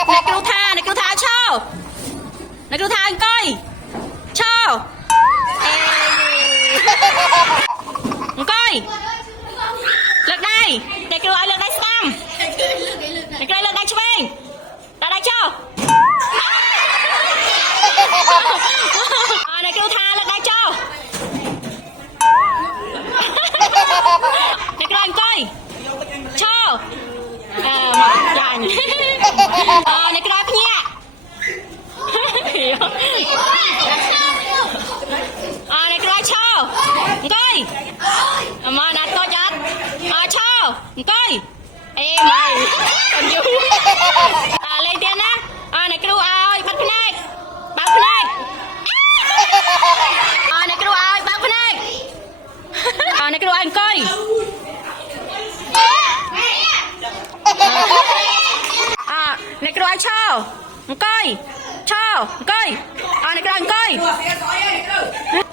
អ្នកគ្រូថាឈរអ្នកគ្រូថាអង្គុយឈរអង្គុយលើកដៃអ្នកគ្រូឲ្យលើកដៃស្ដាំអ្នកគ្រូលើកដៃឆ្វេងដាក់ដៃចុះអ្នកគ្រូថាលើកដៃចុះអ្នកគ្រូអង្គុយឈរមកចាញ់អ្នកគ្រូភ្ញាក់អ្នកគ្រូឈរអង្គុយមកដាក់តូចអត់ឈរអង្គុយអេម៉ៃcònយូលេងទៀតណាអ្នកគ្រូឲ្យបាត់ភ្នែកបើកភ្នែកអ្នកគ្រូឲ្យបើកភ្នែកអ្នកគ្រូឲ្យអង្គុយអ្នកគ្រូឲ្យឈរអង្គុយឈរអង្គុយអ្នកគ្រូអង្គុយ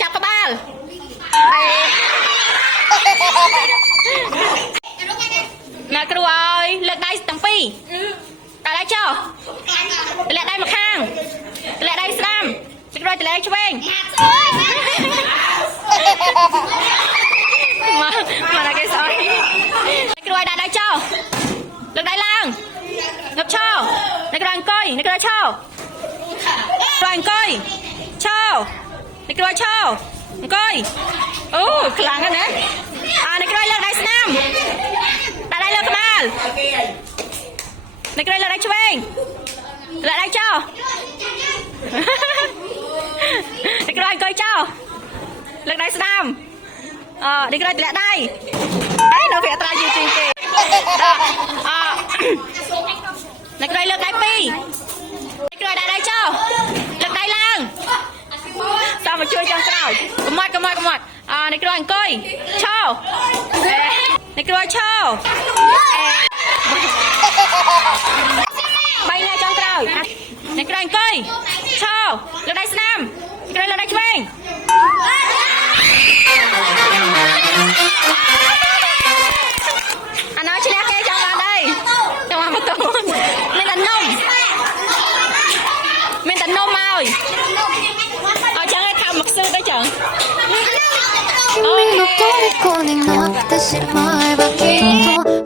ចាប់ក្បាលអ្នកគ្រូឲ្យលើកដៃទាំងពីរដាក់ដៃចុះទម្លាក់ដៃមកខាងទម្លាក់ដៃស្ដាំអ្នកគ្រូទម្លាក់ឆ្វេងមកគេសោះអ្នកគ្រូឲ្យដាក់ដៃចុះលើកដៃឡើងងឹបឈរអ្នកគ្រូអង្គុយអ្នកគ្រូឈរគ្រូអង្គុយឈរអ្នកគ្រូឈរអង្គុយអូខ្លាំងណាស់អ្នកគ្រូលើកដៃស្ដាំដាក់ដៃលើក្បាលអ្នកគ្រូលើកដៃឆ្វេងលើកដៃចុះអ្នកគ្រូអង្គុយចុះលើកដៃស្ដាំអ្នកគ្រូទម្លាក់ដៃនៅវាអត្រាយូរជាងគេអ្នកគ្រូលើកដៃពីរអ្នកគ្រូដាក់ដៃចុះលើកដៃឡើងតាមមកជួយចុងក្រោយកុំមាត់អ្នកគ្រូអង្គុយឈរអ្នកគ្រូឈរ3នាក់ចុងក្រោយអ្នកគ្រូអង្គុយឈរលើកដៃស្ដាំអ្នកគ្រូលើកដៃឆ្វេងណោឈ្នះគេចង់បានអីចង់បានបន្ទូមានតែនំឲ្យចឹងឲ្យថាមកស៊ឺទៅចឹង君の虜になってしまえばきっと